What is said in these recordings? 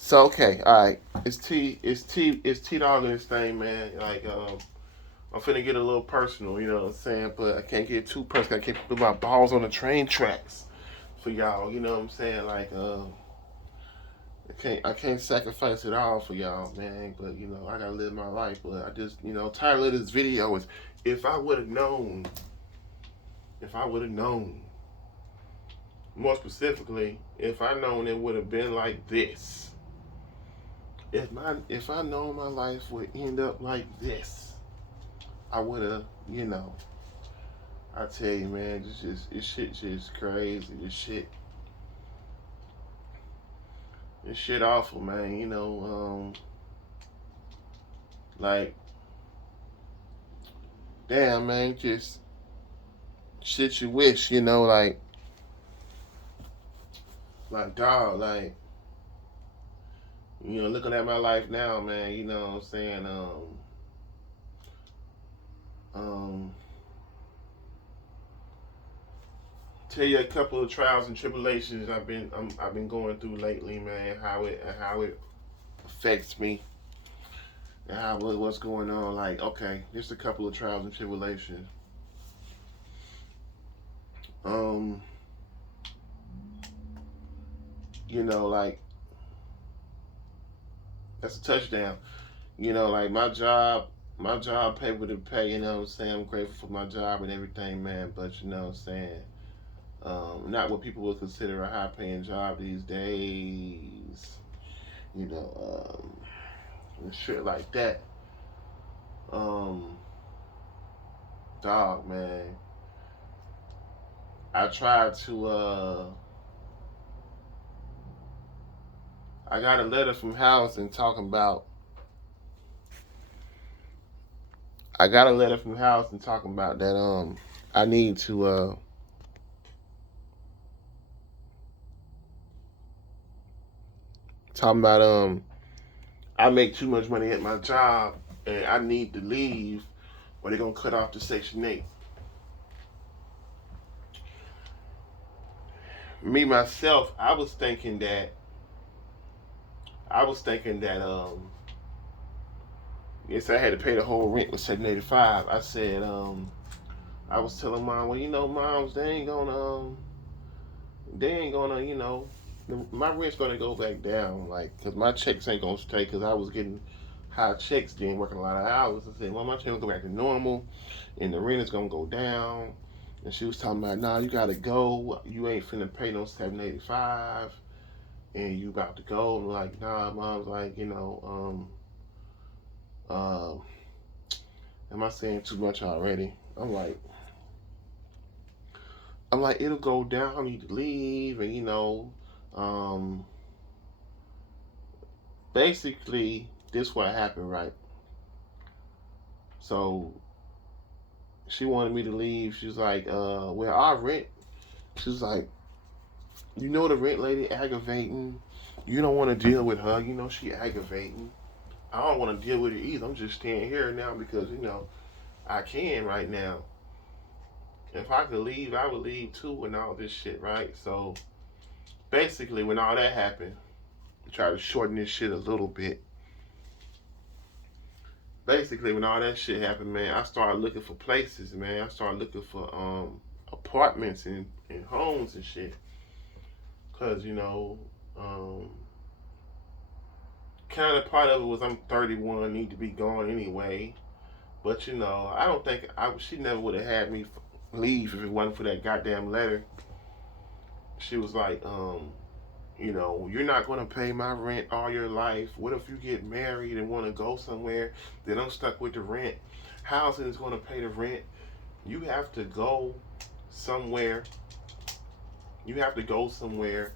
So okay, all right. It's T Dog in this thing, man. Like I'm finna get a little personal, you know what I'm saying? But I can't get too personal. I can't put my balls on the train tracks for y'all. You know what I'm saying? Like I can't sacrifice it all for y'all, man. But you know I gotta live my life. But I just title of this video is if I would have known, if I would have known. More specifically, if I known it would have been like this. If I known my life would end up like this, I would have, I tell you, man, this shit just crazy. This shit awful, man. Like, damn, man, just shit you wish, dog, looking at my life now, man, you know what I'm saying, um, tell you a couple of trials and tribulations I've been going through lately, man. How it affects me and what's going on. Like, okay, just a couple of trials and tribulations. Um, like that's a touchdown. Like my job pay what it pay. You know what I'm saying. I'm grateful for my job and everything, man. But you know what I'm saying. Not what people would consider a high paying job these days. You know, and shit like that. Um, Dog, man. I tried to. I got a letter from housing talking about. I got a letter from housing talking about that. I need to. Talking about I make too much money at my job and I need to leave, or they're gonna cut off the Section 8. Me myself, I was thinking that yes, I had to pay the whole rent with 785. I said I was telling mom, well, moms, they ain't gonna, my rent's gonna go back down, like, cause my checks ain't gonna stay, cause I was getting high checks, then working a lot of hours. I said, well, my check will go back to normal, and the rent is gonna go down. And she was talking about, nah, you gotta go. You ain't finna pay no 785, and you about to go. I'm like, nah, mom's like, am I saying too much already? I'm like, it'll go down. I need to leave, and um, basically, this what happened, right? So she wanted me to leave. She was like, well, our rent. She was like, the rent lady aggravating. You don't want to deal with her. She aggravating. I don't want to deal with it either. I'm just staying here now because I can right now. If I could leave, I would leave too, and all this shit, right? So basically, when all that happened, to try to shorten this shit a little bit. Basically, when all that shit happened, man, I started looking for places, man. I started looking for apartments and homes and shit, cause um, kind of part of it was I'm 31, need to be gone anyway. But I don't think she never would have had me leave if it wasn't for that goddamn letter. She was like, you're not going to pay my rent all your life. What if you get married and want to go somewhere? Then I'm stuck with the rent. Housing is going to pay the rent. You have to go somewhere. You have to go somewhere.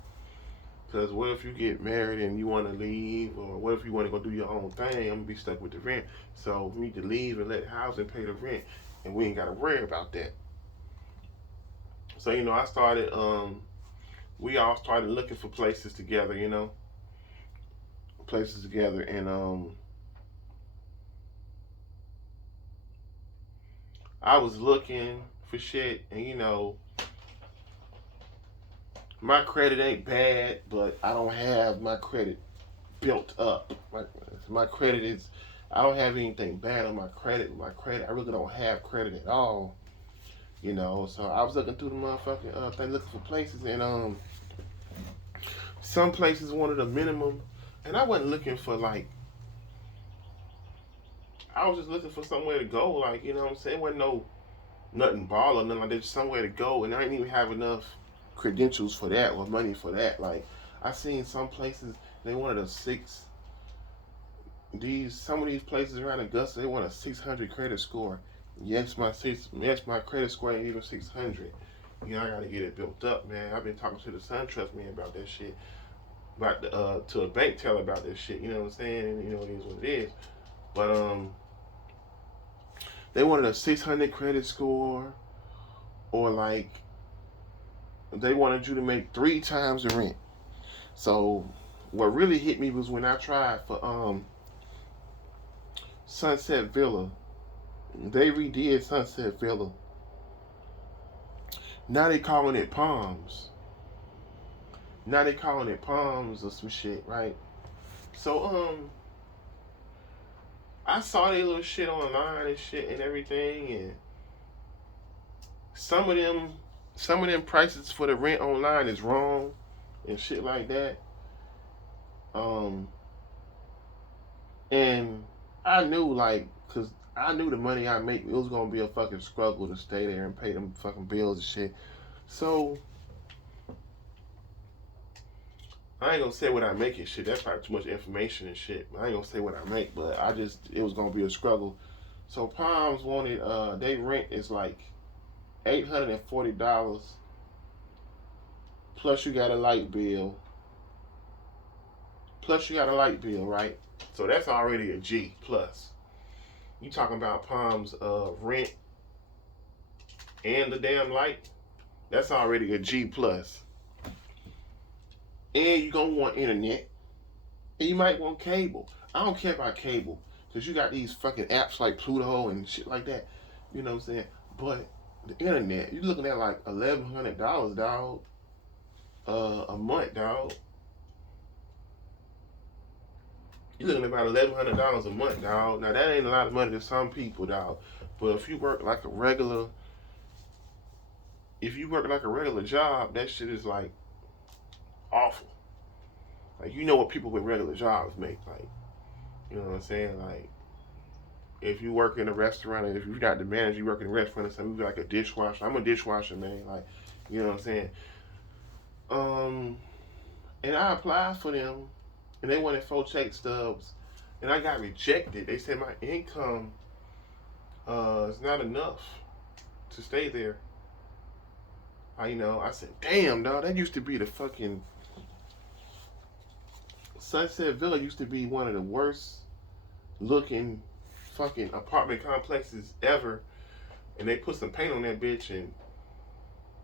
Because what if you get married and you want to leave? Or what if you want to go do your own thing? I'm going to be stuck with the rent. So we need to leave and let housing pay the rent. And we ain't got to worry about that. So, I started, we all started looking for places together, places together. And I was looking for shit. And, my credit ain't bad, but I don't have my credit built up. My credit is, I don't have anything bad on my credit. I really don't have credit at all. You know, so I was looking through the motherfucking thing, looking for places, and some places wanted a minimum, and I wasn't looking for like, I was just looking for somewhere to go, like, you know what I'm saying? It wasn't no nothing ball or nothing like that, just somewhere to go, and I didn't even have enough credentials for that or money for that. Like, I seen some places they wanted a six. Some of these places around Augusta they want a 600 credit score. Yes, my credit score ain't even 600. You know, I gotta get it built up, man. I've been talking to the SunTrust man about that shit, about the to a bank teller about this shit. You know what I'm saying? And you know it is what it is. But they wanted a 600 credit score, or like they wanted you to make 3 times the rent. So what really hit me was when I tried for Sunset Villa. They redid Sunset Villa. Now they calling it Palms. Now they calling it Palms or some shit, right? So I saw their little shit online and shit and everything, and some of them prices for the rent online is wrong and shit like that. And I knew, like, cause I knew the money I make, it was gonna be a fucking struggle to stay there and pay them fucking bills and shit. So I ain't gonna say what I make and shit. That's probably too much information and shit. I ain't gonna say what I make, but it was gonna be a struggle. So Palms wanted, they rent is like $840 plus you got a light bill. Right? So that's already a G plus. You talking about Palms rent and the damn light? That's already a G plus. And you gonna want internet, and you might want cable. I don't care about cable, cause you got these fucking apps like Pluto and shit like that. You know what I'm saying? But the internet, you're looking at like $1,100, dog, a month, dog. You're looking at about $1,100 a month, dog. Now that ain't a lot of money to some people, dog. But if you work like a regular job, that shit is like awful. Like, you know what people with regular jobs make, like, you know what I'm saying? Like, if you work in a restaurant, or if you're not the manager, you work in a restaurant or something, you be like a dishwasher. I'm a dishwasher, man. Like, you know what I'm saying? And I applied for them, and they wanted 4 check stubs, and I got rejected. They said my income is not enough to stay there. I said, damn, dog, that used to be the fucking Sunset Villa used to be one of the worst looking fucking apartment complexes ever, and they put some paint on that bitch and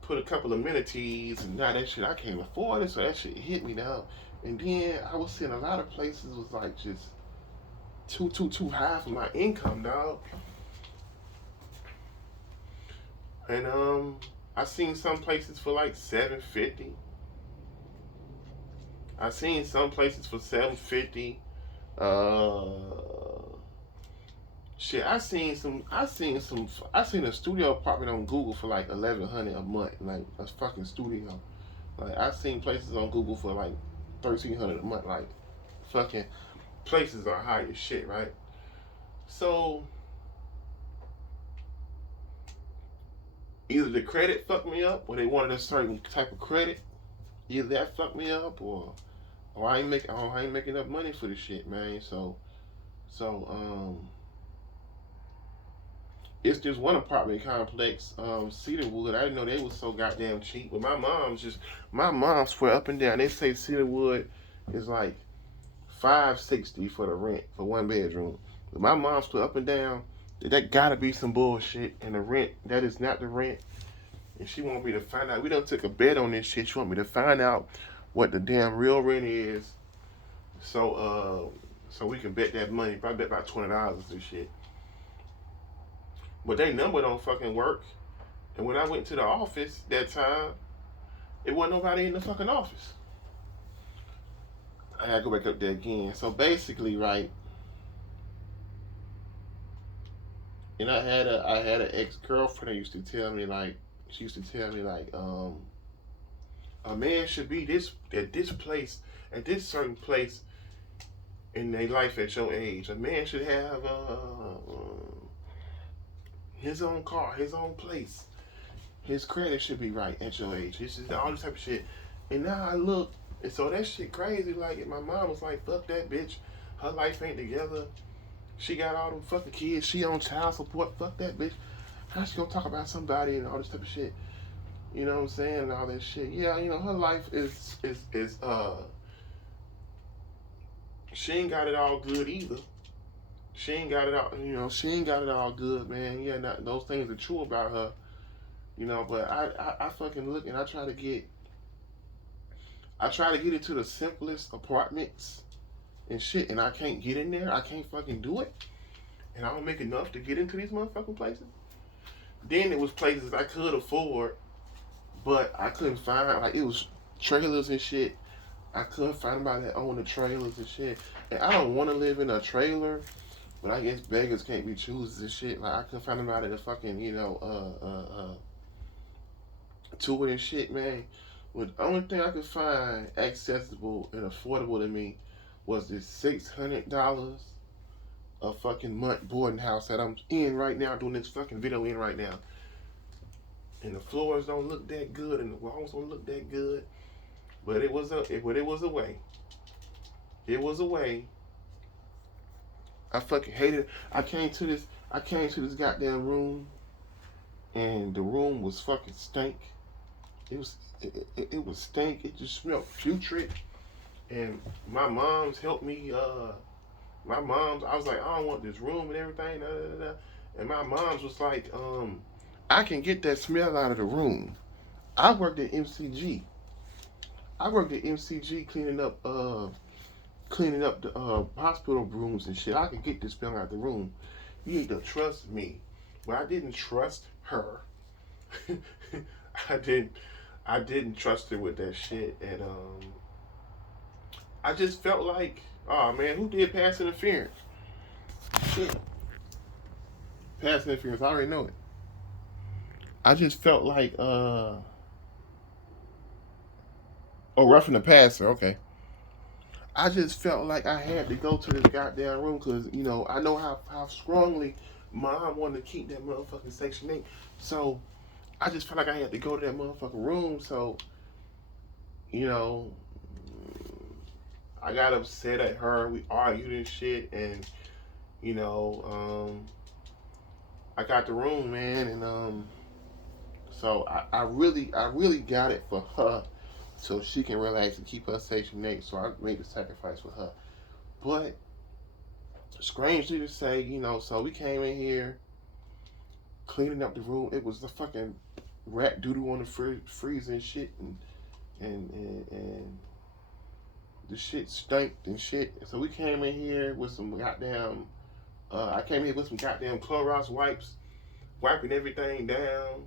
put a couple of amenities, and now that shit I can't afford it, so that shit hit me down. And then I was seeing a lot of places was like just too high for my income, dog. And I seen some places for like $750. I seen some places for $750. Shit, I seen a studio apartment on Google for like $1,100 a month, like a fucking studio. Like, I seen places on Google for like $1,300 a month. Like, fucking places are high as shit, right? So either the credit fucked me up, or they wanted a certain type of credit. Either that fucked me up, or I ain't making enough money for this shit, man. So it's just one apartment complex, Cedarwood. I didn't know they was so goddamn cheap. But my mom's swear up and down. They say Cedarwood is like $560 for the rent for 1 bedroom. But my mom swear up and down that gotta be some bullshit. And the rent, that is not the rent. And she want me to find out. We done took a bet on this shit. She want me to find out what the damn real rent is. So we can bet that money. Probably bet about $20 this shit. But they number don't fucking work. And when I went to the office that time, it wasn't nobody in the fucking office. gotta go back up there again. So basically, right, and I had an ex girlfriend that used to tell me like, she used to tell me like, a man should be this at this place, at this certain place in their life at your age. A man should have his own car, his own place. His credit should be right at your age. This is all this type of shit. And now I look, and so that shit crazy. Like, and my mom was like, "Fuck that bitch. Her life ain't together. She got all them fucking kids. She on child support. Fuck that bitch. How she gonna talk about somebody and all this type of shit? You know what I'm saying? And all that shit. Yeah, you know, her life is she ain't got it all good either. She ain't got it all, you know, she ain't got it all good, man. Yeah, not, those things are true about her, you know, but I fucking look and I try to get into the simplest apartments and shit, and I can't get in there. I can't fucking do it. And I don't make enough to get into these motherfucking places. Then it was places I could afford, but I couldn't find, like, it was trailers and shit. I couldn't find anybody that owned the trailers and shit. And I don't want to live in a trailer, but I guess beggars can't be choosers and shit. Like, I couldn't find anybody to fucking, you know, to it and shit, man. Well, the only thing I could find accessible and affordable to me was this $600 a fucking month boarding house that I'm in right now, doing this fucking video in right now. And the floors don't look that good, and the walls don't look that good. But it was a way. It was a way. I fucking hated it. I came to this goddamn room, and the room was fucking stank. It was stank. It just smelled putrid. And my mom's helped me. I was like, I don't want this room and everything. Da, da, da. And my mom's was like, I can get that smell out of the room. I worked at MCG. I worked at MCG cleaning up the hospital rooms and shit. I could get this smell out of the room. You need to trust me. But I didn't trust her. I didn't. I didn't trust her with that shit, and I just felt like, oh man, who did pass interference? Shit, pass interference. I already know it. I just felt like, oh, roughing the passer. Okay. I just felt like I had to go to this goddamn room because you know I know how strongly mom wanted to keep that motherfucking Section 8. So I just felt like I had to go to that motherfucking room. So you know, I got upset at her. We argued and shit, and you know, I got the room, man, and so I really got it for her, so she can relax and keep her Section 8. So I made the sacrifice for her. But strangely to say, you know, so we came in here cleaning up the room. It was the fucking rat doodle on the freezer and shit, and the shit stank and shit. So we came in here with some goddamn. I came here with some goddamn Clorox wipes, wiping everything down,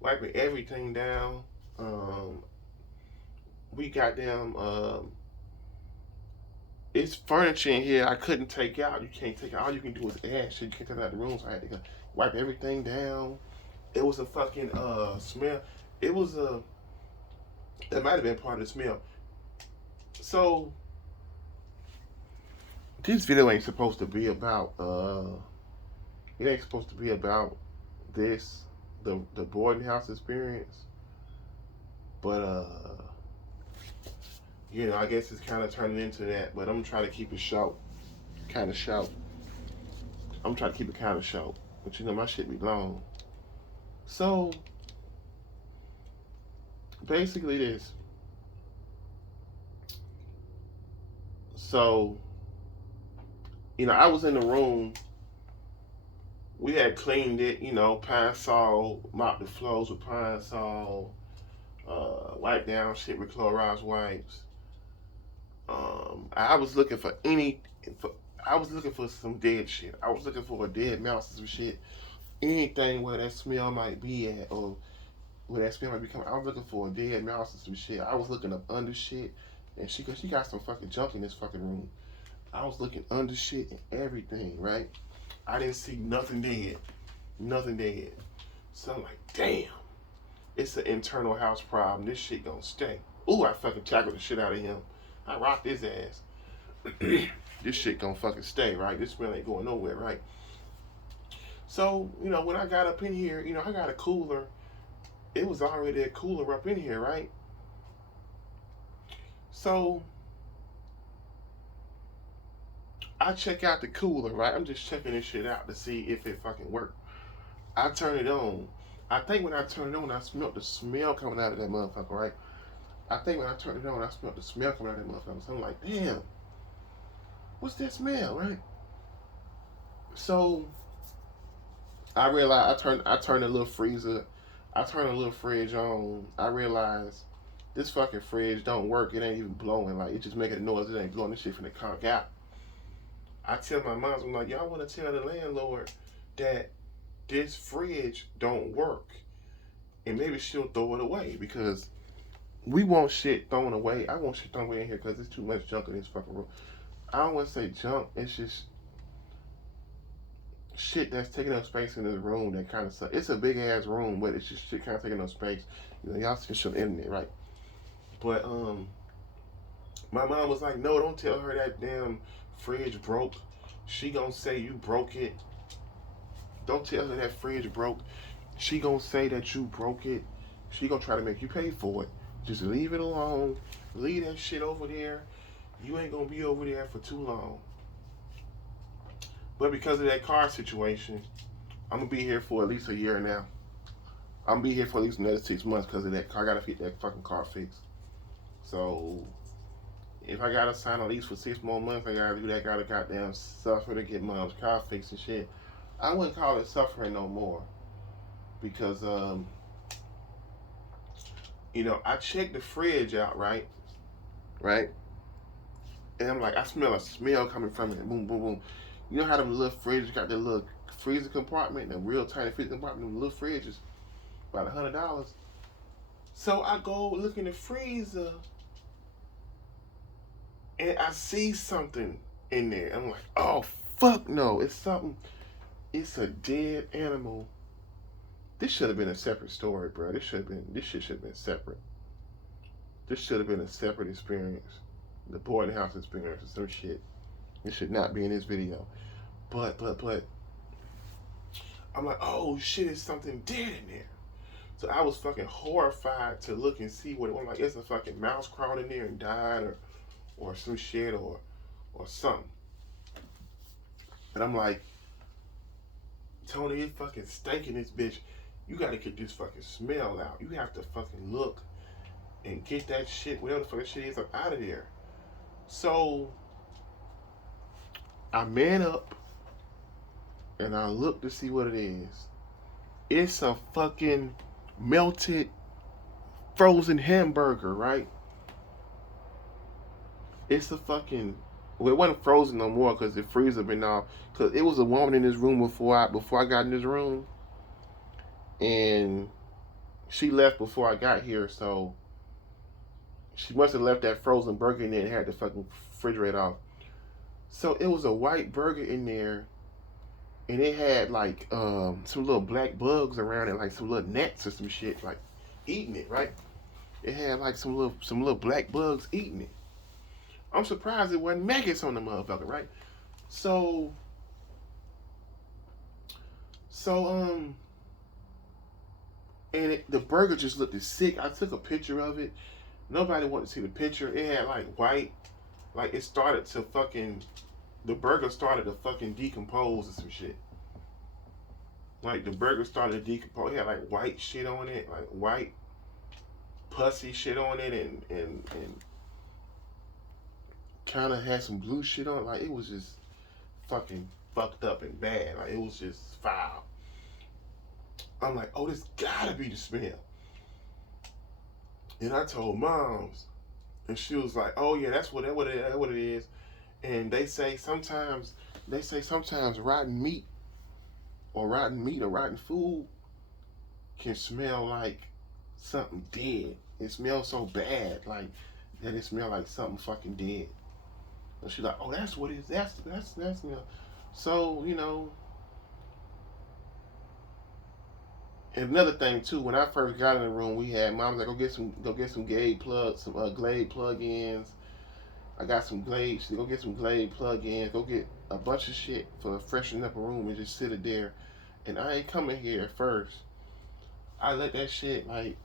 wiping everything down. We goddamn. It's furniture in here I couldn't take out. You can't take out. All you can do is add shit. You can't take out the room, so I had to wipe everything down. It was a fucking smell. It was a. That might have been part of the smell. So this video ain't supposed to be about it ain't supposed to be about this the boarding house experience. But you know, I guess it's kinda turning into that, but I'm gonna try to keep it short. Kinda short. I'm trying to keep it kinda short. But you know my shit be long. So basically this. So, you know, I was in the room. We had cleaned it, you know, Pine Sol, mopped the floors with Pine Sol, wiped down shit with Clorox wipes. I was looking for for, I was looking for some dead shit. I was looking for a dead mouse or some shit. Anything where that smell might be at, or where that smell might be coming. I was looking for a dead mouse or some shit. I was looking up under shit. And she got some fucking junk in this fucking room. I was looking under shit and everything, right? I didn't see nothing dead. Nothing dead. So I'm like, damn. It's an internal house problem. This shit gonna stay. Ooh, I fucking tackled the shit out of him. I rocked his ass. This shit gonna fucking stay, right? This smell ain't going nowhere, right? So, when I got up in here, I got a cooler. It was already a cooler up in here, right? So, I check out the cooler, right? I'm just checking this shit out to see if it fucking worked. I turn it on. I think when I turned it on, I smelled the smell coming out of that motherfucker, right? I think when I turned it on, I smelled the smell coming out of that motherfucker. So I'm like, damn, what's that smell, right? So I realized I turned a little freezer, I turned a little fridge on. I realized this fucking fridge don't work. It ain't even blowing. Like, it just making a noise. It ain't blowing. This shit from the conk out. I tell my mom, I'm like, y'all want to tell the landlord that this fridge don't work, and maybe she'll throw it away, because we want shit thrown away. I want shit thrown away in here because there's too much junk in this fucking room. I don't want to say junk. It's just shit that's taking up space in this room that kind of sucks. It's a big ass room, but it's just shit kind of taking up space. Y'all see shit on the internet, right? But my mom was like, no, don't tell her that damn fridge broke. She gonna say you broke it. Don't tell her that fridge broke. She gonna say that you broke it. She gonna try to make you pay for it. Just leave it alone. Leave that shit over there. You ain't gonna be over there for too long. But because of that car situation, I'm gonna be here for at least a year now. I'm gonna be here for at least another 6 months because of that car. I gotta get that fucking car fixed. So if I gotta sign a lease for 6 more months, I gotta do that. Gotta goddamn suffer to get mom's car fixed and shit. I wouldn't call it suffering no more, because I checked the fridge out, right? Right? And I'm like, I smell a smell coming from it. Boom, boom, boom. You know how them little fridges got that little freezer compartment, the real tiny freezer compartment, them little fridges, about $100. So I go look in the freezer, and I see something in there. I'm like, oh fuck no, it's something. It's a dead animal. This should have been a separate story, bro. This shit should have been separate. This should have been a separate experience. The boarding house experience or some shit. This should not be in this video. But I'm like, oh shit, it's something dead in there. So I was fucking horrified to look and see what it was. Like, it's a fucking mouse crawled in there and died, or some shit, or something. And I'm like, Tony, it fucking stank in this bitch. You gotta get this fucking smell out. You have to fucking look and get that shit, whatever the fuck that shit is, up out of there. So I man up and I look to see what it is. It's a fucking melted frozen hamburger, right? It's a fucking, well, it wasn't frozen no more because the freezer been off. Cause it was a woman in this room before I got in this room, and she left before I got here, so she must have left that frozen burger in there and had the fucking refrigerator off. So it was a white burger in there, and it had like some little black bugs around it, like some little gnats or some shit, like eating it, right? It had like some little black bugs eating it. I'm surprised it wasn't maggots on the motherfucker, right? So and the burger just looked sick. I took a picture of it. Nobody wanted to see the picture. It had like white, like it started to fucking, the burger started to fucking decompose or some shit. Like the burger started to decompose. It had like white shit on it, like white pussy shit on it, and kind of had some blue shit on it. Like, it was just fucking fucked up and bad. Like, it was just foul. I'm like, oh, this gotta be the smell. And I told moms, and she was like, oh yeah, that's what it is. And they say sometimes rotten meat or rotten food can smell like something dead. It smells so bad. Like, that it smelled like something fucking dead. And she's like, oh, that's what it is. That's smell. So, you know, and another thing too, when I first got in the room, we had mom's like, go get some Glade plugs, some Glade plug-ins. I got some Glade. She said, go get some Glade plug-ins. Go get a bunch of shit for freshening up a room and just sit it there. And I ain't coming here at first. I let that shit like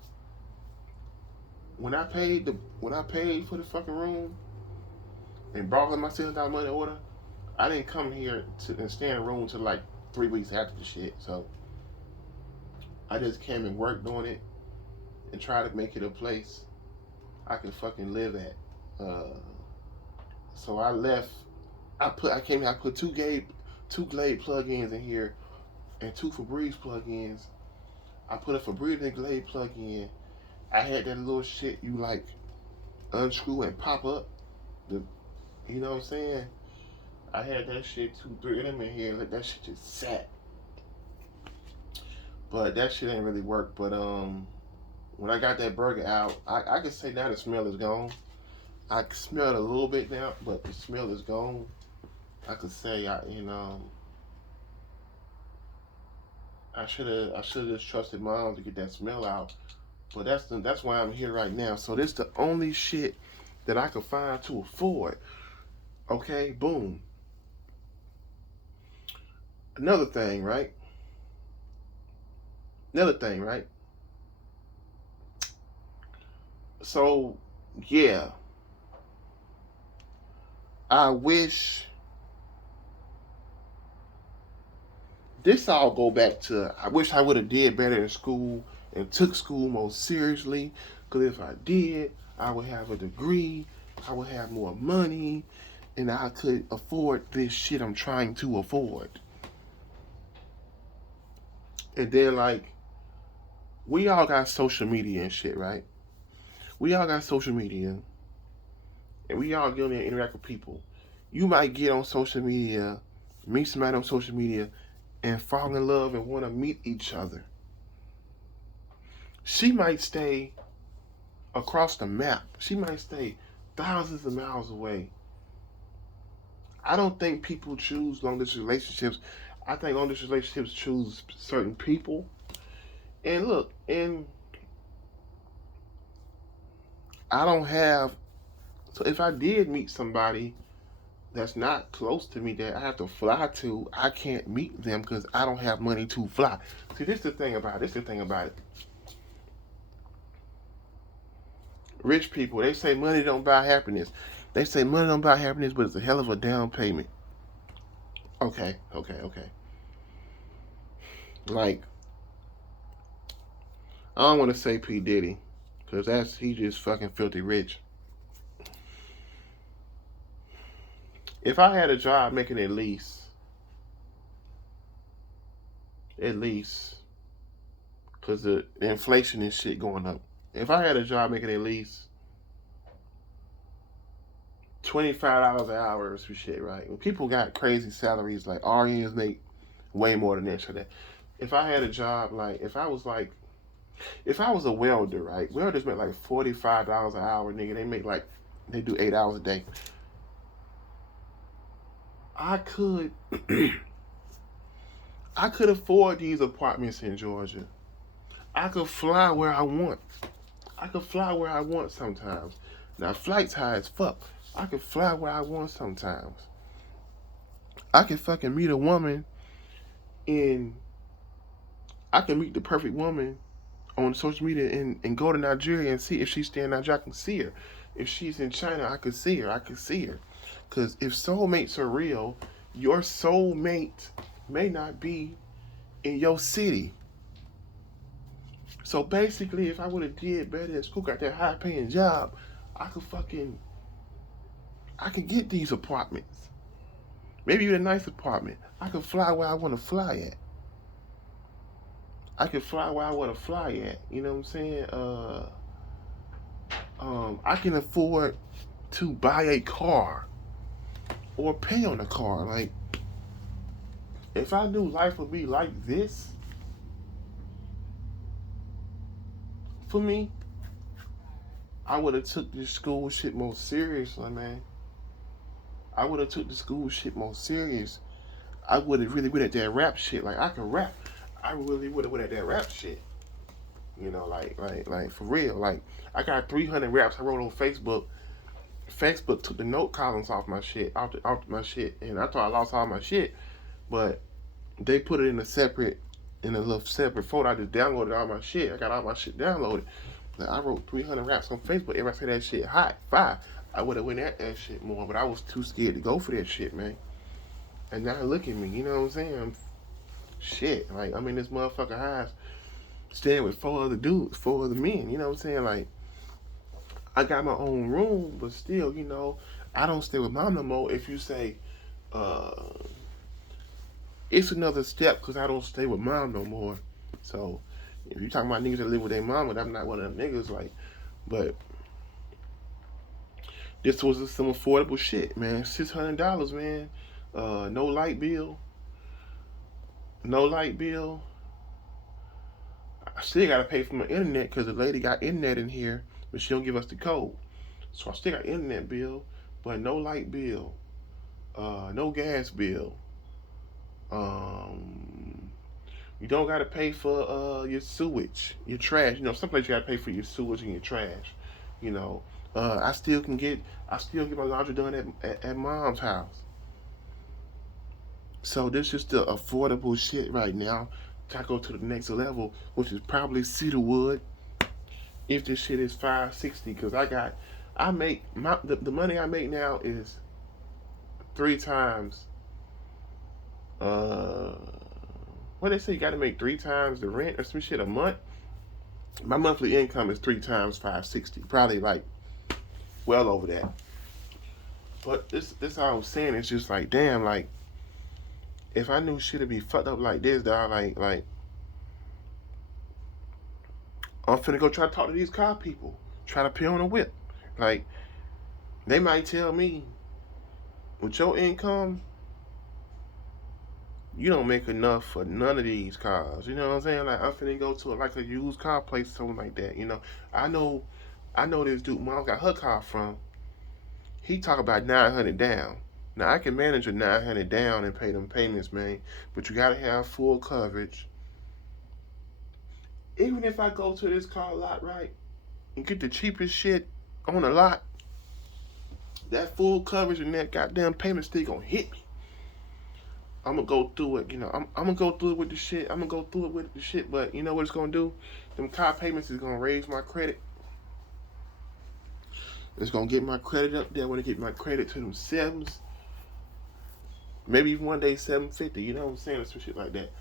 when I paid for the fucking room and brought her my $6,000 money order. I didn't come here and stay in the room till like 3 weeks after the shit. So I just came and worked on it and tried to make it a place I could fucking live at. So I left. I came here. I put two Glade plug-ins in here and two Febreze plug-ins. I put a Febreze and Glade plug-in. I had that little shit you like unscrew and pop up. You know what I'm saying? I had that shit 2-3 of them in here and let that shit just sat. But that shit ain't really work. But when I got that burger out, I can say now the smell is gone. I can smell it a little bit now, but the smell is gone. I could say I should have just trusted mom to get that smell out. But that's why I'm here right now. So this the only shit that I could find to afford. Okay, boom. Another thing, right? So, yeah. I wish this all go back to I wish I would have did better in school and took school more seriously. Cause if I did, I would have a degree, I would have more money, and I could afford this shit I'm trying to afford. And then like we all got social media and shit, right? We all got social media and we all get on there and interact with people. You might get on social media, meet somebody on social media, and fall in love and want to meet each other. She might stay across the map. She might stay thousands of miles away. I don't think people choose long distance relationships. I think long distance relationships choose certain people. And look, and I don't have. So if I did meet somebody that's not close to me that I have to fly to, I can't meet them because I don't have money to fly. See, this is the thing about it. Rich people, they say money don't buy happiness. They say money don't buy happiness, but it's a hell of a down payment. Okay. Like, I don't want to say P. Diddy, because he just fucking filthy rich. If I had a job making at least, because the inflation and shit going up. If I had a job making at least $25 an hour or some shit, right? When people got crazy salaries, like RNs make way more than that. So that if I had a job, like if I was a welder, right? Welders make like $45 an hour, nigga. They do 8 hours a day. I could afford these apartments in Georgia. I could fly where I want. Sometimes. Now flight's high as fuck. I could fly where I want sometimes. I can fucking meet a woman I can meet the perfect woman on social media and go to Nigeria and see if she's staying in Nigeria. I can see her. If she's in China, I can see her. Because if soulmates are real, your soulmate may not be in your city. So basically, if I would have did better in school, got that high paying job, I could get these apartments. Maybe even a nice apartment. I could fly where I want to fly at. You know what I'm saying? I can afford to buy a car or pay on a car. Like, if I knew life would be like this for me, I would have took this school shit more seriously, man. I would have took the school shit more serious. I would have really went at that rap shit. Like I can rap. I really would have went at that rap shit. You know, like for real. Like I got 300 raps I wrote on Facebook. Facebook took the note columns off my shit, off my shit, and I thought I lost all my shit, but they put it in a little separate folder. I just downloaded all my shit. I got all my shit downloaded. Like, I wrote 300 raps on Facebook. Everybody said that shit hot, fire. I would have went at that shit more, but I was too scared to go for that shit, man. And now look at me, you know what I'm saying? Shit, like I'm in this motherfucker house, staying with 4 other men. You know what I'm saying? Like I got my own room, but still, you know, I don't stay with mom no more. If you say, uh, it's another step because I don't stay with mom no more. So if you talking about niggas that live with their mom, but I'm not one of them niggas. Like, but this was some affordable shit, man. $600, man. No light bill. No light bill. I still gotta pay for my internet because the lady got internet in here, but she don't give us the code. So I still got internet bill, but no light bill. No gas bill. You don't gotta pay for your sewage, your trash. You know, some places you gotta pay for your sewage and your trash. You know, I still get my laundry done at mom's house. So this is the affordable shit right now. I go to the next level, which is probably Cedarwood. If this shit is $560, because I make the money I make now is 3 times. What they say, you got to make 3 times the rent or some shit a month. My monthly income is 3 times $560, probably like well over that. But this all I'm saying is just like, damn, like if I knew shit'd be fucked up like this, dog, like I'm finna go try to talk to these car people, try to pay on a whip. Like they might tell me, with your income, you don't make enough for none of these cars. You know what I'm saying? Like I'm finna go to like a used car place, something like that. You know, I know this dude. Mom got her car from. He talk about 900 down. Now I can manage a 900 down and pay them payments, man. But you gotta have full coverage. Even if I go to this car lot, right, and get the cheapest shit on the lot, that full coverage and that goddamn payment still gonna hit me. I'm gonna go through it, you know. I'm gonna go through it with the shit. But you know what it's gonna do? Them car payments is gonna raise my credit. It's gonna get my credit up there. I wanna get my credit to them 7s. Maybe even one day 750. You know what I'm saying? Or some shit like that.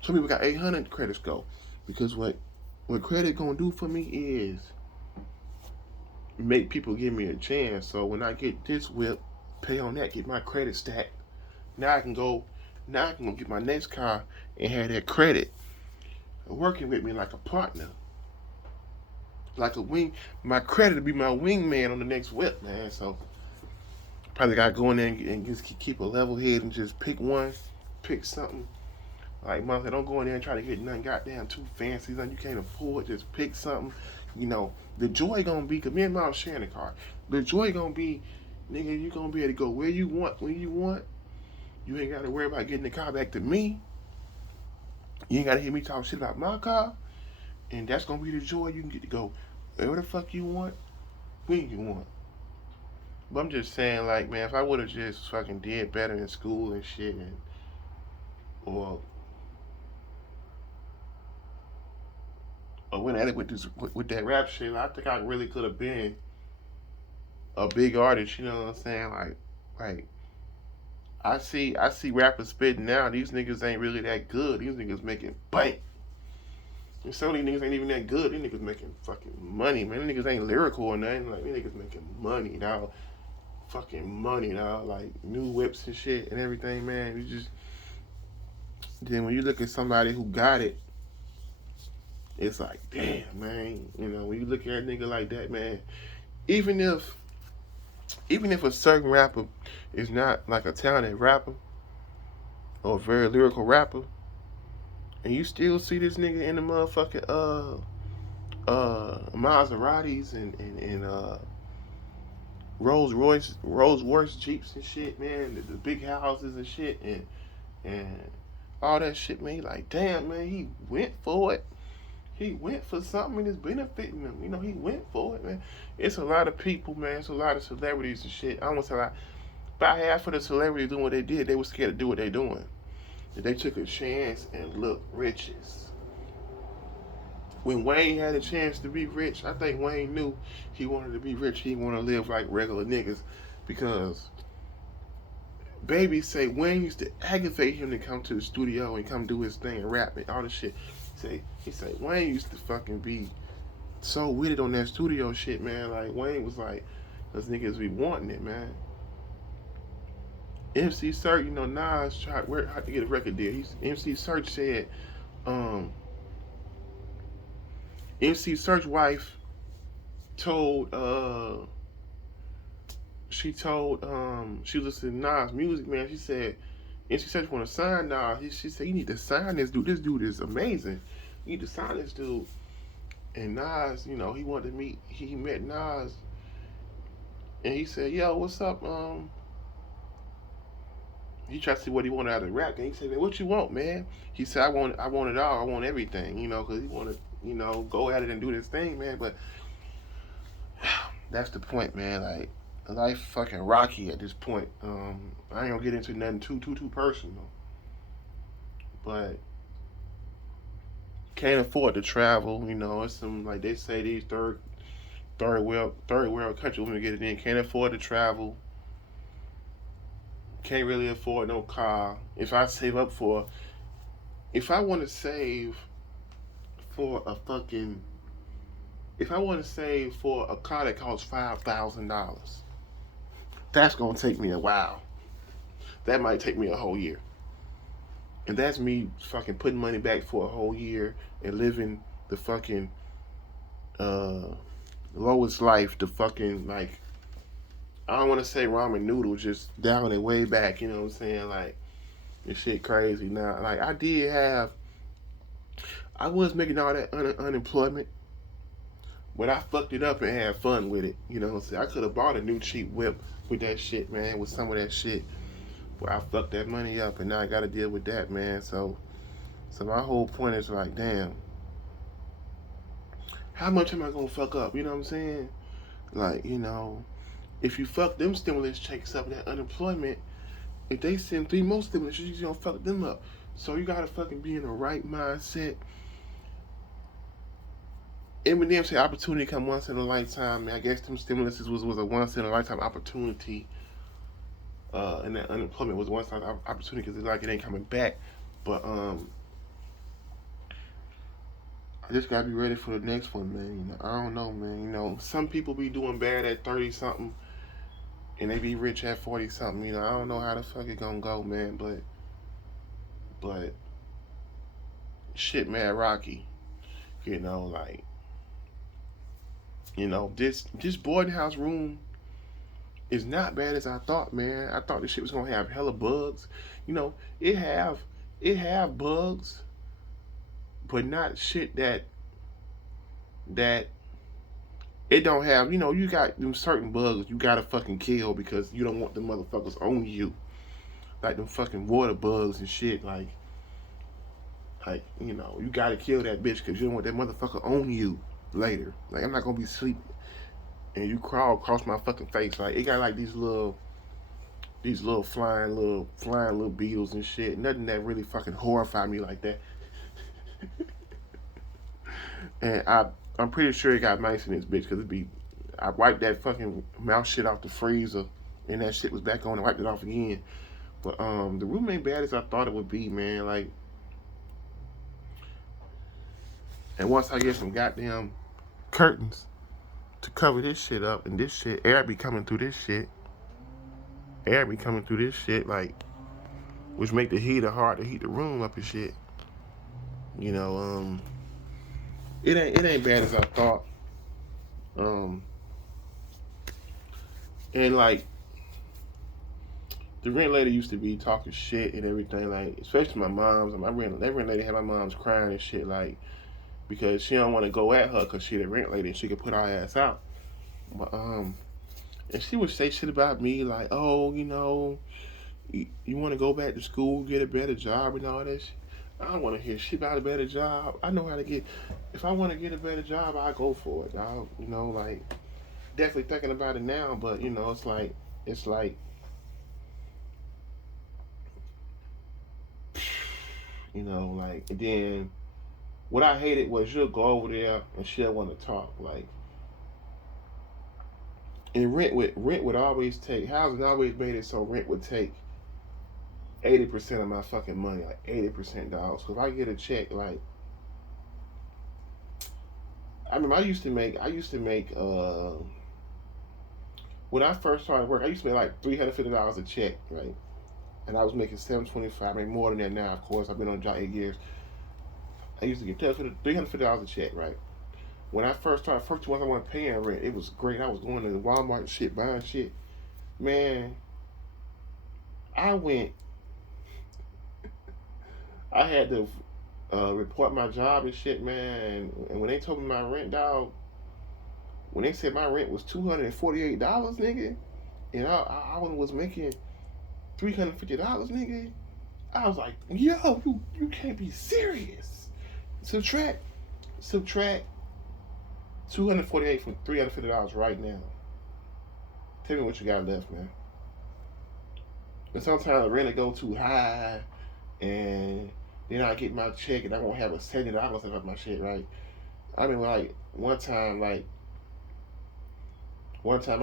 Some people got 800 credit score. Because what credit gonna do for me is make people give me a chance. So when I get this whip, pay on that, get my credit stacked. Now I can go get my next car and have that credit working with me like a partner. Like a wing, my credit to be my wingman on the next whip, man. So probably gotta go in there and just keep a level head and just pick something. Like, mother, don't go in there and try to get nothing goddamn too fancy, nothing you can't afford. Just pick something. You know, the joy gonna be, because me and mom sharing the car. The joy gonna be, nigga, you gonna be able to go where you want, when you want. You ain't gotta worry about getting the car back to me. You ain't gotta hear me talk shit about my car. And that's gonna be the joy. You can get to go wherever the fuck you want, when you want. But I'm just saying, like, man, if I would have just fucking did better in school and shit, or went at it with that rap shit, I think I really could have been a big artist. You know what I'm saying? Like I see rappers spitting now. These niggas ain't really that good. These niggas making bank. And some of these niggas ain't even that good. These niggas making fucking money, man. These niggas ain't lyrical or nothing. Like, these niggas making money, dog. Fucking money, dog. Like, new whips and shit and everything, man. You just... Then when you look at somebody who got it, it's like, damn, man. You know, when you look at a nigga like that, man, even if a certain rapper is not like a talented rapper or a very lyrical rapper, and you still see this nigga in the motherfucking Maseratis and Rolls Royce Jeeps and shit, man. The big houses and shit, and all that shit, man. He like, damn, man, he went for it. He went for something and it's benefiting him. You know, he went for it, man. It's a lot of people, man. It's a lot of celebrities and shit. I don't want to say like, about half of the celebrities doing what they did, they were scared to do what they doing. They took a chance and look riches. When Wayne had a chance to be rich, I think Wayne knew he wanted to be rich. He wanted to live like regular niggas because baby say Wayne used to aggravate him to come to the studio and come do his thing and rap and all this shit. He said Wayne used to fucking be so with it on that studio shit, man. Like Wayne was like, those niggas be wanting it, man. MC Serch, you know, Nas tried how to get a record deal. MC Serch said, MC Serch wife told she listened to Nas music, man. She said MC Serch want to sign Nas. She said you need to sign this dude. This dude is amazing. You need to sign this dude. And Nas, you know, he wanted to meet. He met Nas, and he said, "Yo, what's up?" He tried to see what he wanted out of the rap, and he said, "Man, what you want, man?" He said, "I want it all. I want everything, you know, because he wanted, you know, go at it and do this thing, man." But that's the point, man. Like, life fucking rocky at this point. I ain't gonna get into nothing too personal, but can't afford to travel. You know, it's some like they say these third world countries when we get it in can't afford to travel. Can't really afford no car. If I want to save for a car that costs $5,000, that's gonna take me a while. That might take me a whole year. And that's me fucking putting money back for a whole year and living the fucking lowest life, the fucking like I don't want to say ramen noodles, just down and way back, you know what I'm saying? Like, this shit crazy now. Like, I was making all that unemployment, but I fucked it up and had fun with it, you know what I'm saying? I could have bought a new cheap whip with that shit, man, with some of that shit, but I fucked that money up, and now I got to deal with that, man. So my whole point is like, damn, how much am I going to fuck up, you know what I'm saying? Like, you know, if you fuck them stimulus checks up, that unemployment, if they send 3 more stimulus, you're gonna fuck them up. So you gotta fucking be in the right mindset. Eminem said opportunity come once in a lifetime. I guess them stimuluses was a once in a lifetime opportunity. And that unemployment was a once in a lifetime opportunity because it's like it ain't coming back. But I just gotta be ready for the next one, man. You know, I don't know, man. You know, some people be doing bad at 30 something. And they be rich at 40 something, you know. I don't know how the fuck it gonna go, man, but shit, man, rocky. You know, like, you know, this boarding house room is not bad as I thought, man. I thought this shit was gonna have hella bugs. You know, it have bugs, but not shit that it don't have, you know, you got them certain bugs you gotta fucking kill because you don't want the motherfuckers on you. Like them fucking water bugs and shit, like, you know, you gotta kill that bitch because you don't want that motherfucker on you later. Like, I'm not gonna be sleeping and you crawl across my fucking face. Like, it got like these little flying little beetles and shit. Nothing that really fucking horrified me like that. And I'm pretty sure it got mice in this bitch because I wiped that fucking mouse shit off the freezer and that shit was back on and wiped it off again. But the room ain't bad as I thought it would be, man. Like, and once I get some goddamn curtains to cover this shit up and this shit, air be coming through this shit. Like, which make the heater hard to heat the room up and shit. You know, it ain't bad as I thought. And like the rent lady used to be talking shit and everything, like especially my mom's. That rent lady had my mom's crying and shit, like because she don't want to go at her because she the rent lady and she could put our ass out. But and she would say shit about me like, oh, you want to go back to school, get a better job and all that shit. I don't want to hear shit about a better job. I know how to get. If I want to get a better job, I go for it, dog. Like definitely thinking about it now, but it's like like and then what I hated was she'll go over there and she'll want to talk like. And rent would always take housing always made it so rent would take 80% of my fucking money, like 80% dollars. So if I get a check, like I mean, I used to make when I first started work, I used to make like $350 a check, right? And I was making $725, I mean more than that now. Of course, I've been on the job 8 years. I used to get $350 a check, right? When I first started, first 2 months I wasn't paying rent. It was great. I was going to Walmart and shit, buying shit. Man, I went. I had to report my job and shit, man. And when they told me my rent, dog, when they said my rent was $248, nigga, and I was making $350, nigga, I was like, yo, you can't be serious. Subtract 248 from $350 right now. Tell me what you got left, man. And sometimes the rent will go too high, and then I get my check and I won't have a $70 left of my shit, right? I mean, like one time my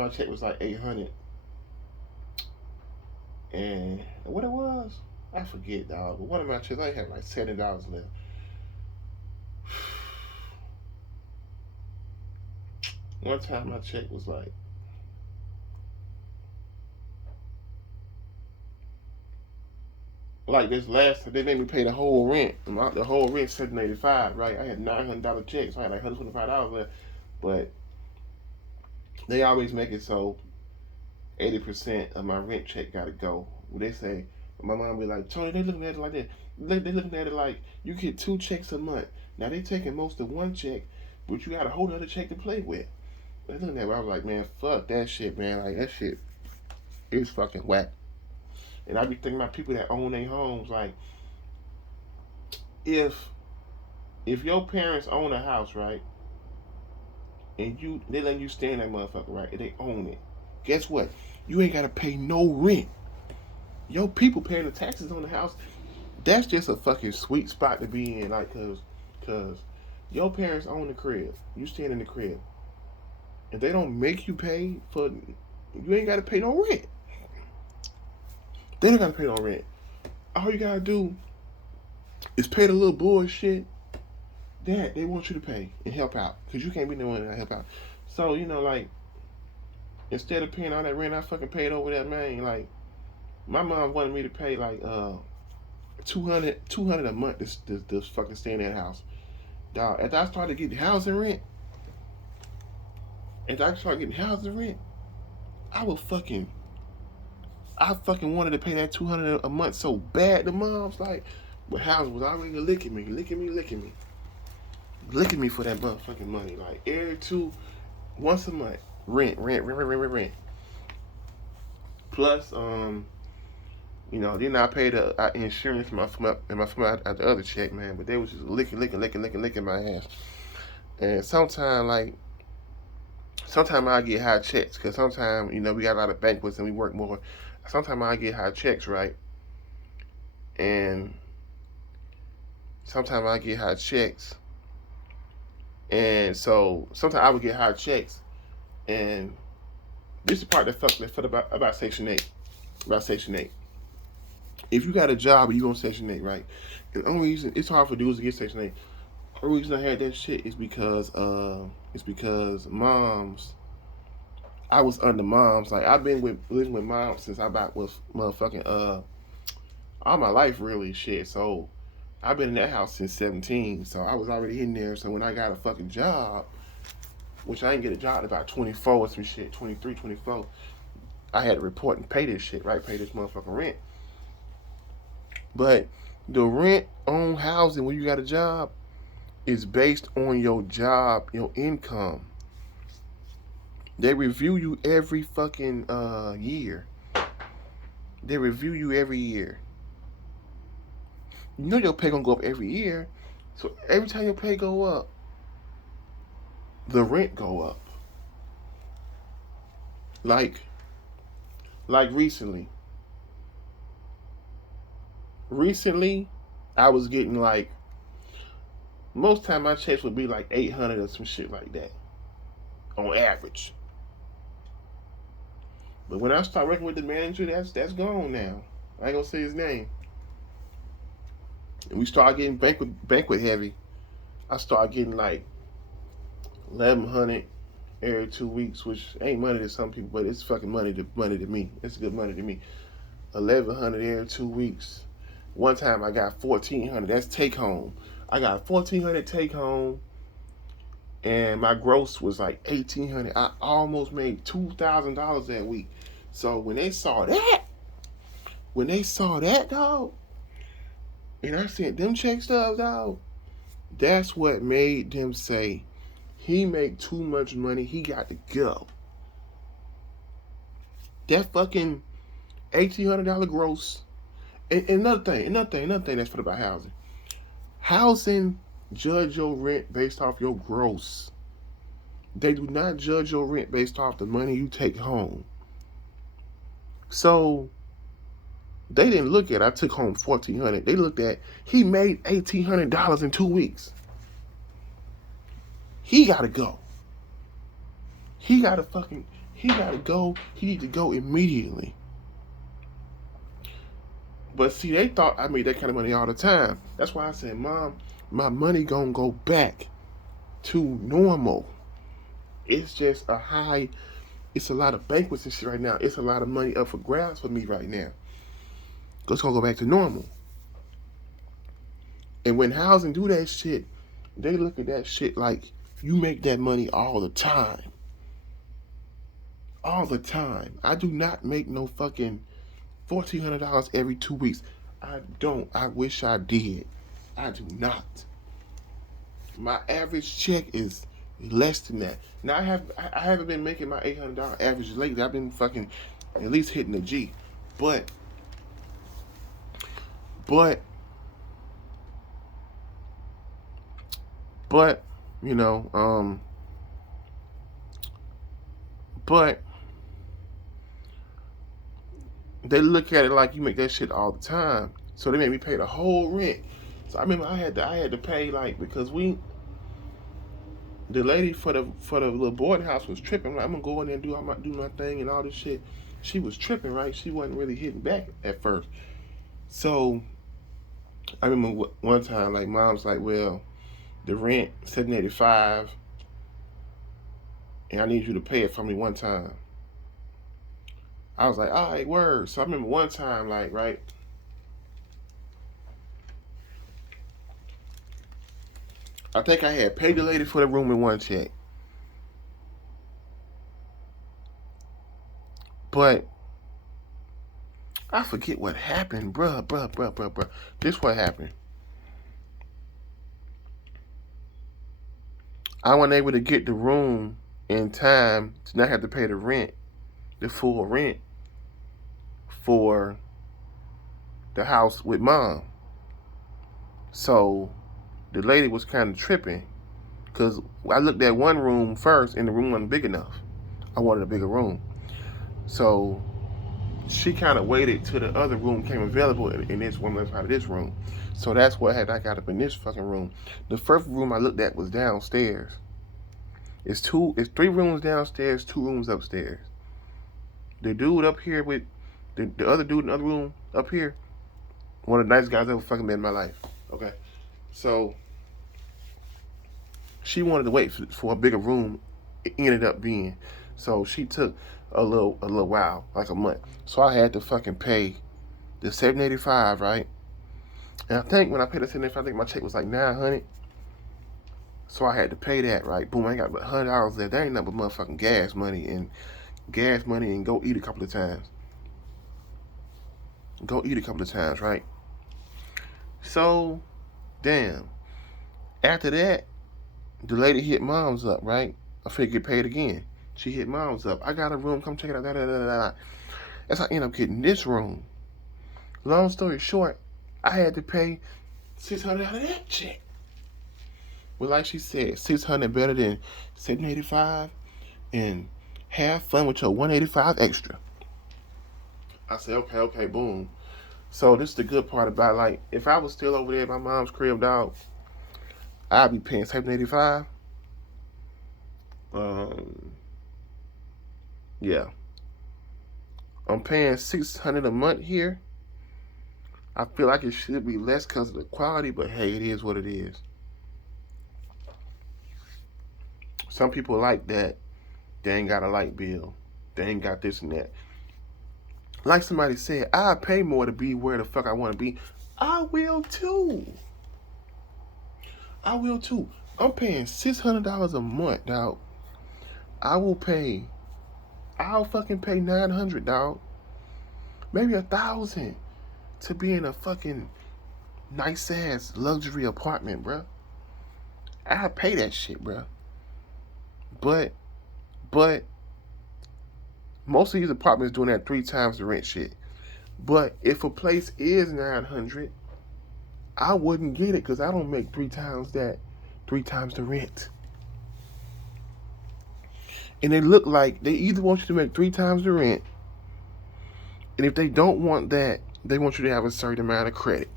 check was like 800, and what it was, I forget, dog. But one of my checks, I had like $70 left. One time my check was like this last, they made me pay the whole rent. The whole rent $785, right? I had $900 checks, so I had like $125 left. But they always make it so 80% of my rent check gotta go. Well, they say, my mom be like, Tony, they looking at it like that. They looking at it like you get 2 checks a month. Now they taking most of one check, but you got a whole other check to play with. They looking at it, I was like, man, fuck that shit, man. Like that shit is fucking whack. And I be thinking about people that own their homes, like if your parents own a house, right, and they letting you stay in that motherfucker, right, and they own it, guess what? You ain't gotta pay no rent. Your people paying the taxes on the house. That's just a fucking sweet spot to be in, like, cause your parents own the crib. You staying in the crib. If they don't make you pay for, you ain't gotta pay no rent. They don't gotta pay no rent. All you gotta do is pay the little bullshit that they want you to pay and help out, cause you can't be the one that help out. So like instead of paying all that rent, I fucking paid over that, man. Like my mom wanted me to pay like 200 a month to fucking stay in that house. Dog, after I started getting housing rent, I fucking wanted to pay that 200 a month so bad. The mom's like, but housing was already licking me for that motherfucking money. Like once a month, rent. Plus, then I paid the insurance from my the other check, man. But they was just licking my ass. And sometimes I get high checks, because sometimes we got a lot of banquets and we work more. Sometimes I get high checks, right? And sometimes I get high checks, and so sometimes I would get high checks, and this is the part that fucked about Section 8. About Section 8. If you got a job and you on Section 8, right? The only reason it's hard for dudes to get Section 8, the only reason I had that shit is because moms. I was under moms. Like I've been living with moms since I was motherfucking all my life, really, shit. So I've been in that house since 17. So I was already in there. So when I got a fucking job, which I didn't get a job at about 24 or some shit, 23, 24, I had to report and pay this shit, right? Pay this motherfucking rent. But the rent on housing when you got a job is based on your job, your income. They review you every fucking year. They review you every year. You know your pay gonna go up every year. So every time your pay go up, the rent go up. Like recently. Recently, I was getting like, most time my checks would be like 800 or some shit like that. On average. But when I start working with the manager, that's gone now. I ain't gonna say his name. And we start getting banquet heavy. I start getting like 1,100 every 2 weeks, which ain't money to some people, but it's fucking money to me. It's good money to me. 1,100 every 2 weeks. One time I got 1,400. That's take home. I got 1,400 take home, and my gross was like 1,800. I almost made $2,000 that week. So when they saw that, dog, and I sent them check stubs, dog, that's what made them say, he make too much money, he got to go. That fucking $1,800 gross. And another thing that's put about housing. Housing judge your rent based off your gross. They do not judge your rent based off the money you take home. So they didn't look at, I took home 1,400. They looked at, he made $1,800 in 2 weeks. He gotta go. He gotta go. He need to go immediately. But see, they thought I made that kind of money all the time. That's why I said, Mom, my money gonna go back to normal. It's just it's a lot of banquets and shit right now. It's a lot of money up for grabs for me right now. It's gonna go back to normal. And when housing do that shit, they look at that shit like you make that money all the time. All the time. I do not make no fucking $1,400 every 2 weeks. I don't. I wish I did. I do not. My average check is less than that. Now I haven't been making my $800 average lately. I've been fucking at least hitting the G. But you know, but they look at it like you make that shit all the time. So they made me pay the whole rent. So I remember I had to pay, like, because the lady for the little boarding house was tripping. Like, I'm gonna go in there and do my thing and all this shit. She was tripping, right? She wasn't really hitting back at first. So I remember one time, like, Mom's like, well, the rent $785, and I need you to pay it for me one time. I was like, all right, word. So I remember one time, like, right, I think I had paid the lady for the room in one check. But I forget what happened, bruh. This what happened. I wasn't able to get the room in time to not have to pay the full rent for the house with Mom. So the lady was kind of tripping because I looked at one room first and the room wasn't big enough. I wanted a bigger room. So she kind of waited till the other room came available in this one left out of this room. So that's what I got up in this fucking room. The first room I looked at was downstairs. It's 3 rooms downstairs, 2 rooms upstairs. The dude up here with the other dude in the other room up here, one of the nicest guys I ever fucking met in my life. Okay. So she wanted to wait for a bigger room. It ended up being. So she took a little while, like a month. So I had to fucking pay the $785, right? And I think when I paid the $785, I think my check was like $900. So I had to pay that, right? Boom, I got about $100 there. That ain't nothing but motherfucking gas money and go eat a couple of times. Right? So, damn. After that, the lady hit mom's up, right? I finna get paid again. She hit mom's up. I got a room, come check it out. Da, da, da, da, da. That's how I end up getting this room. Long story short, I had to pay $600 out of that check. Well, like she said, $600 better than $785, and have fun with your $185 extra. I said, okay, boom. So this is the good part about, like, if I was still over there at my mom's crib, dog, I'd be paying $785. Yeah. I'm paying $600 a month here. I feel like it should be less because of the quality, but hey, it is what it is. Some people like that. They ain't got a light bill. They ain't got this and that. Like somebody said, I pay more to be where the fuck I want to be. I will too. I'm paying $600 a month, dog. I'll fucking pay $900, dog. Maybe $1,000 to be in a fucking nice ass luxury apartment, bruh. I pay that shit, bruh. But most of these apartments doing that 3 times the rent shit. But if a place is $900, I wouldn't get it because I don't make 3 times the rent. And they look like they either want you to make 3 times the rent, and if they don't want that, they want you to have a certain amount of credit.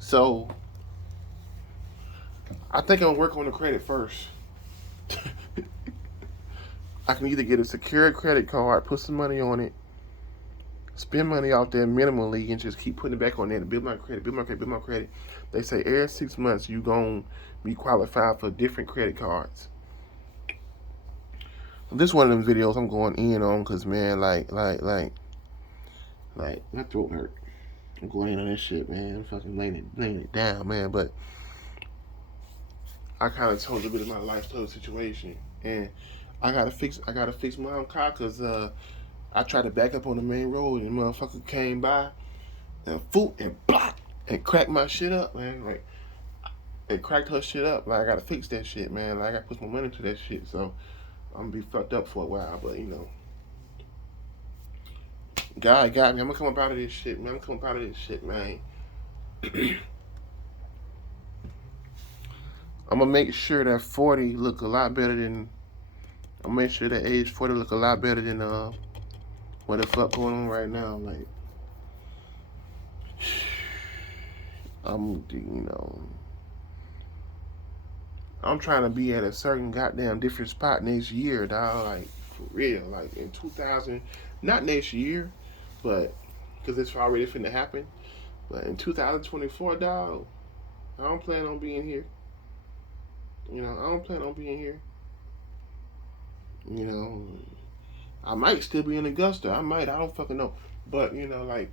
So I think I'm gonna work on the credit first. I can either get a secured credit card, put some money on it, spend money out there minimally, and just keep putting it back on there to build my credit. They say every 6 months you gonna be qualified for different credit cards. This one of them videos I'm going in on because, man, like my throat hurt. I'm going in on this shit, man. I'm fucking laying it down, man. But I kind of told a bit of my lifestyle situation, and I gotta fix my own car because I tried to back up on the main road and the motherfucker came by and and cracked my shit up, man. Like, it cracked her shit up. Like, I gotta fix that shit, man. Like, I gotta put my money into that shit. So I'm gonna be fucked up for a while, but you know, God got me. I'm gonna come up out of this shit, man. I'm gonna make sure that 40 look a lot better than. I'm gonna make sure that age 40 look a lot better than what the fuck going on right now. Like, I'm trying to be at a certain goddamn different spot next year, dog. Like, for real. Like, in 2000, not next year, but because it's already finna happen. But in 2024, dog, I don't plan on being here. I don't plan on being here. I might still be in Augusta. I don't fucking know. But, like,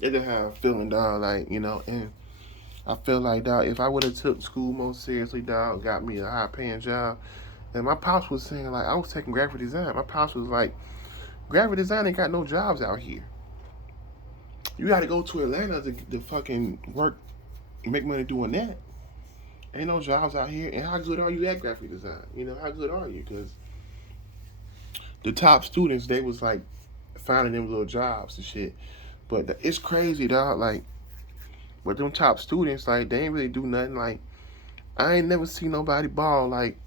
they just have a feeling, dog, like, and I feel like, dog, if I would have took school more seriously, dog, got me a high paying job, and my pops was saying, like, I was taking graphic design. My pops was like, graphic design ain't got no jobs out here. You got to go to Atlanta to fucking work, make money doing that. Ain't no jobs out here. And how good are you at graphic design? How good are you? Because the top students, they was like finding them little jobs and shit. But it's crazy, dog. Like, but them top students, like, they ain't really do nothing. Like, I ain't never seen nobody ball. Like,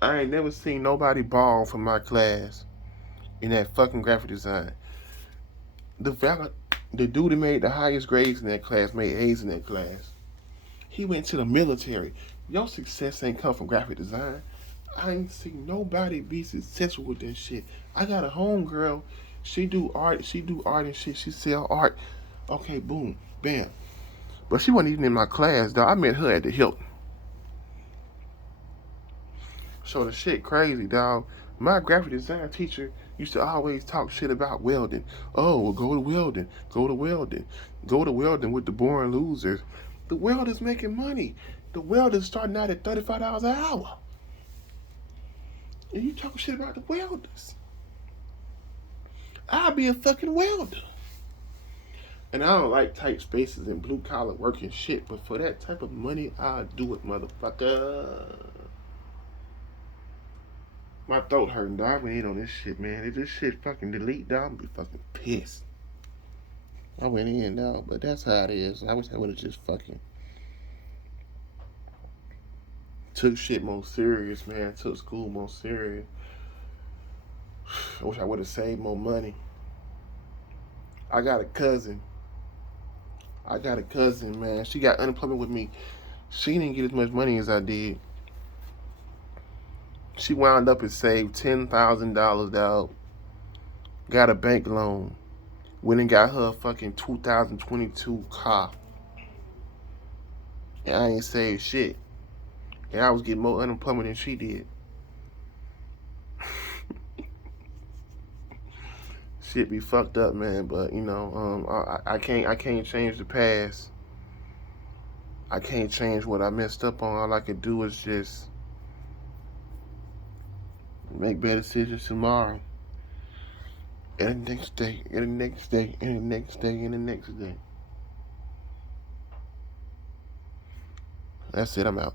I ain't never seen nobody ball from my class in that fucking graphic design. The dude that made the highest grades in that class, made A's in that class. He went to the military. Your success ain't come from graphic design. I ain't seen nobody be successful with that shit. I got a homegirl. She do art and shit. She sell art. Okay, boom, bam. But she wasn't even in my class, dog. I met her at the Hilton. So the shit crazy, dog. My graphic design teacher used to always talk shit about welding. Oh, well, go to welding with the boring losers. The welder's making money. The welder's starting out at $35 an hour. And you talking shit about the welders. I'll be a fucking welder. And I don't like tight spaces and blue collar work and shit, but for that type of money, I'll do it, motherfucker. My throat hurting, dog. I went in on this shit, man. If this shit fucking delete, dog, I'm gonna be fucking pissed. I went in, dog, but that's how it is. I wish I would have just fucking took shit more serious, man. Took school more serious. I wish I would have saved more money. I got a cousin, man. She got unemployment with me. She didn't get as much money as I did. She wound up and saved $10,000, dog. Got a bank loan. Went and got her a fucking 2022 car. And I ain't saved shit. And I was getting more unemployment than she did. Shit be fucked up, man. But you know, I can't change the past. I can't change what I messed up on. All I could do is just make better decisions tomorrow. And the next day, and the next day, and the next day, and the next day. That's it, I'm out.